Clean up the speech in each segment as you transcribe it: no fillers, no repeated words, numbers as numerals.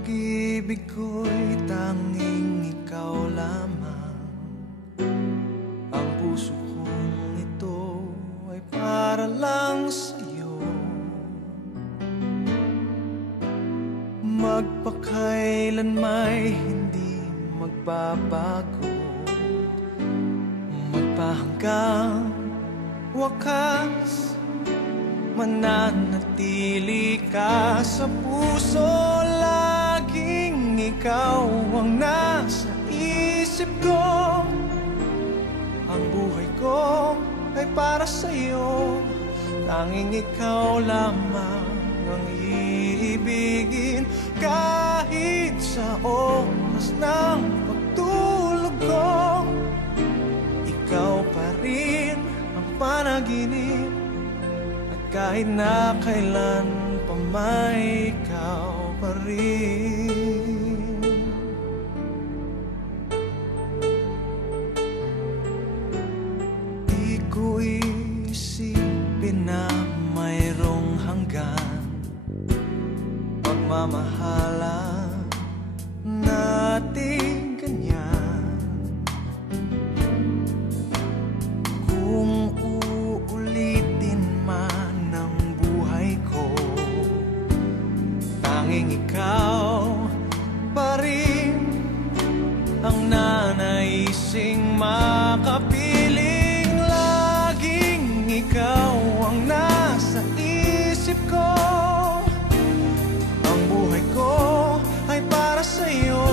Pag-ibig ko'y tanging ikaw lamang. Ang puso kong ito ay para lang sa'yo. Magpakailan may hindi magbabago, magpahanggang wakas, mananatili ka sa puso. Laging ikaw ang nasa isip ko. Ang buhay ko ay para sa'yo. Tanging ikaw lamang ang iibigin. Kahit sa oras ng pagtulog ko, ikaw pa rin ang panaginip. At kahit na kailan pa may ikaw pa rin. Di ko isipin na mayroong hanggan pagmamahalan natin ganyan. Kung uulitin man ang buhay ko, tanging ikaw pa rin ang nanaising makapiling. Laging ikaw ang nasa isip ko. Ang buhay ko ay para sa'yo.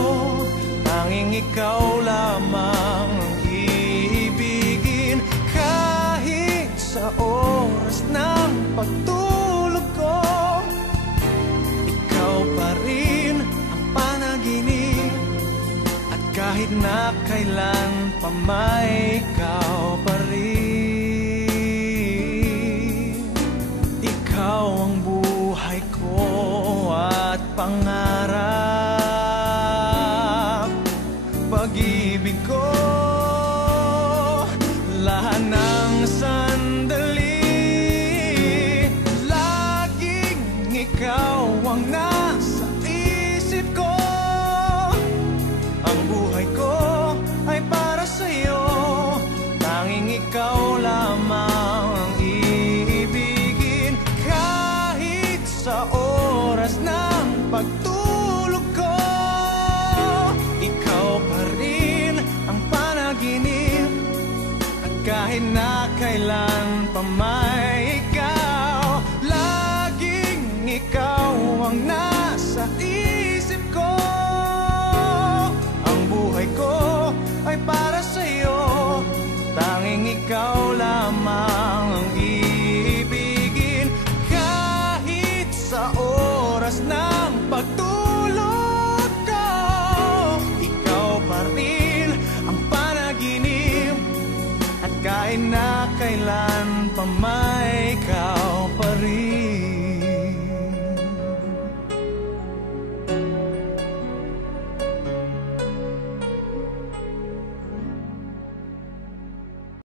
Tanging ikaw lamang ang iibigin. Kahit sa oras ng pagtulog ko, ikaw pa rin ang panaginip. At kahit na kailan pa may ikaw pa rin. Ikaw ang buhay ko at pangarap. Pag-ibig ko, lahat ng sandali, laging ikaw ang nasa isip ko. Ang buhay ko ay para sa'yo. Tanging ikaw lamang ang iibigin. Kahit sa oras ng pagtulog,